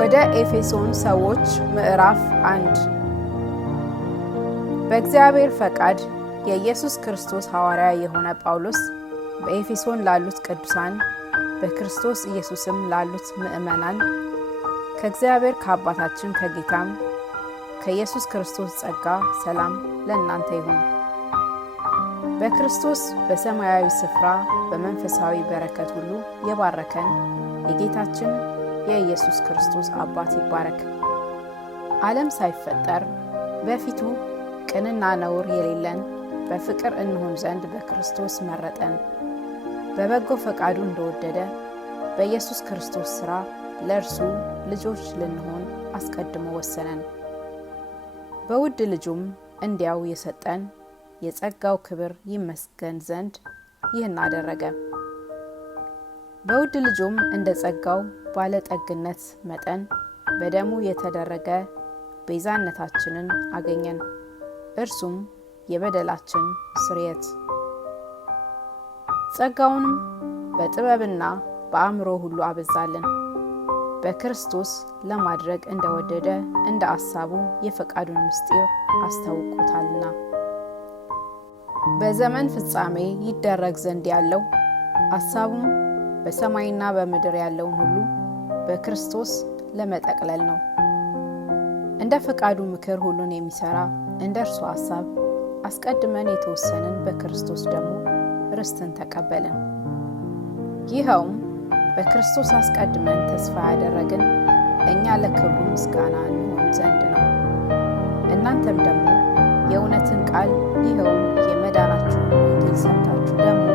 ወደ ኤፌሶን ሰዎች ምዕራፍ 1 በእግዚአብሔር ፈቃድ የኢየሱስ ክርስቶስ ሐዋርያ የሆነ ጳውሎስ በኤፌሶን ላሉት ቅዱሳን በክርስቶስ ኢየሱስም ላሉት ምእመናን ከእግዚአብሔር ከአባታችን ከጌታም ከኢየሱስ ክርስቶስ ጸጋ ሰላም ለእናንተ ይሁን። በክርስቶስ በሰማያዊ ስፍራ በመንፈሳዊ በረከት ሁሉ የባረከን የጌታችን የኢየሱስ ክርስቶስ አባት ይባረክ። ዓለም ሳይፈጠር በፊቱ ቅንና ነውር የሌለን በፍቅር እንሆን ዘንድ በክርስቶስ መረጠን። በበጎ ፈቃዱ እንደወደደ በኢየሱስ ክርስቶስ ሥራ ለእርሱ ልጆች ልንሆን አስቀድሞ ወሰነን። በውድ ልጁም እንዲያው የሰጠን የጸጋው ክብር ይመስገን ዘንድ ይህን አደረገ። በውድ ልጁም እንደ ጸጋው ባለጠግነት መጠን በደሙ የተደረገ ቤዛነታችንን አገኘን። እርሱም የበደላችን ስርየት። ጸጋውንም በጥበብና በአእምሮ ሁሉ አበዛልን፣ በክርስቶስ ለማድረግ እንደወደደ እንደ አሳቡ የፈቃዱን ምስጢር አስታውቆታልና። በዘመን ፍጻሜ ይደረግ ዘንድ ያለው አሳቡም በሰማይና በምድር ያለውን ሁሉ በክርስቶስ ለመጠቅለል ነው። እንደ ፈቃዱ ምክር ሁሉን የሚሰራ እንደ እርሱ ሐሳብ አስቀድመን የተወሰንን በክርስቶስ ደግሞ ርስትን ተቀበልን። ይኸውም በክርስቶስ አስቀድመን ተስፋ ያደረግን እኛ ለክብሩ ምስጋና እንሆን ዘንድ ነው። እናንተም ደግሞ የእውነትን ቃል ይኸውም የመዳናችሁን ወንጌል ሰምታችሁ ደግሞ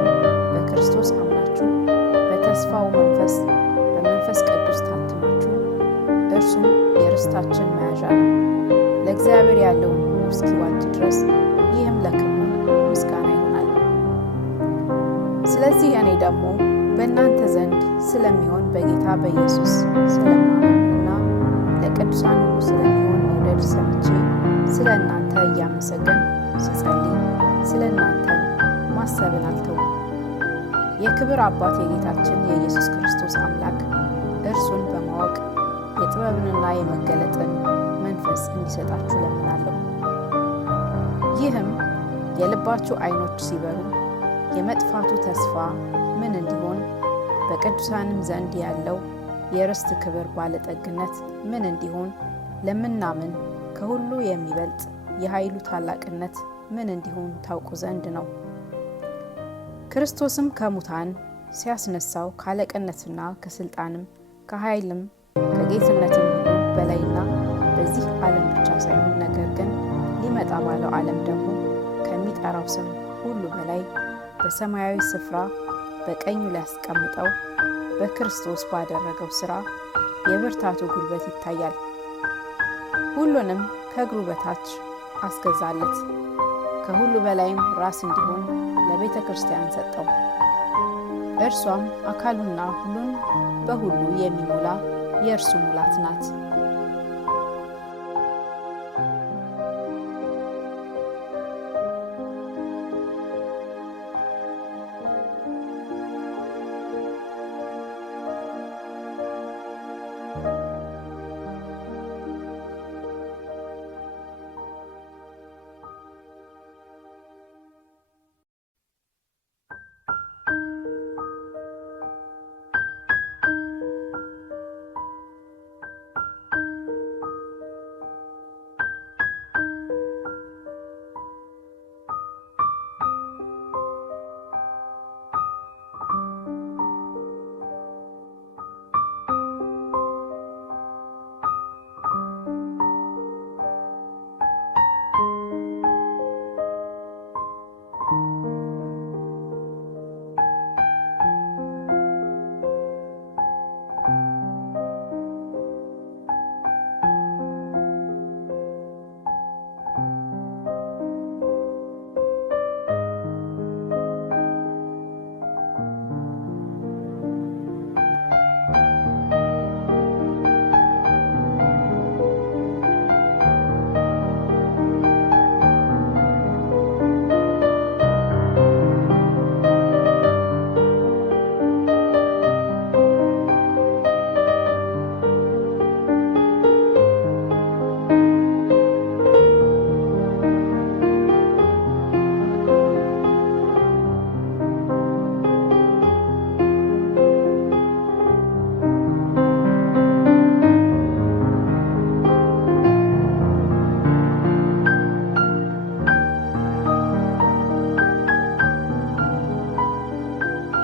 በክርስቶስ አምናችሁ በተስፋው መንፈስ በመንፈስ ቅዱስ ታትማችሁ እርሱም የርስታችን መያዣ ነው፣ ለእግዚአብሔር ያለውን ሁሉ እስኪዋጅ ድረስ ይህም ለክብሩ ምስጋና ይሆናል። ስለዚህ እኔ ደግሞ በእናንተ ዘንድ ስለሚሆን በጌታ በኢየሱስ ስለማመንና ለቅዱሳን ሁሉ ስለሚሆን መውደድ ሰምቼ ስለ እናንተ እያመሰገን ስጸልይ ስለ እናንተ ማሰብን አልተውም። የክብር አባት የጌታችን የኢየሱስ ክርስቶስ አምላክ እርሱን በማወቅ የጥበብንና የመገለጥን መንፈስ እንዲሰጣችሁ ለምናለሁ። ይህም የልባችሁ ዓይኖች ሲበሩ የመጥፋቱ ተስፋ ምን እንዲሆን በቅዱሳንም ዘንድ ያለው የርስት ክብር ባለጠግነት ምን እንዲሆን ለምናምን ከሁሉ የሚበልጥ የኃይሉ ታላቅነት ምን እንዲሆን ታውቁ ዘንድ ነው። ክርስቶስም ከሙታን ሲያስነሳው ካለቅነትና ከስልጣንም ከኃይልም ከጌትነትም ሁሉ በላይና በዚህ ዓለም ብቻ ሳይሆን ነገር ግን ሊመጣ ባለው ዓለም ደግሞ ከሚጠራው ስም ሁሉ በላይ በሰማያዊ ስፍራ በቀኙ ሊያስቀምጠው በክርስቶስ ባደረገው ሥራ የብርታቱ ጉልበት ይታያል። ሁሉንም ከእግሩ በታች አስገዛለት፣ ከሁሉ በላይም ራስ እንዲሆን ለቤተ ክርስቲያን ሰጠው። እርሷም አካሉና ሁሉን በሁሉ የሚሞላ የእርሱ ሙላት ናት።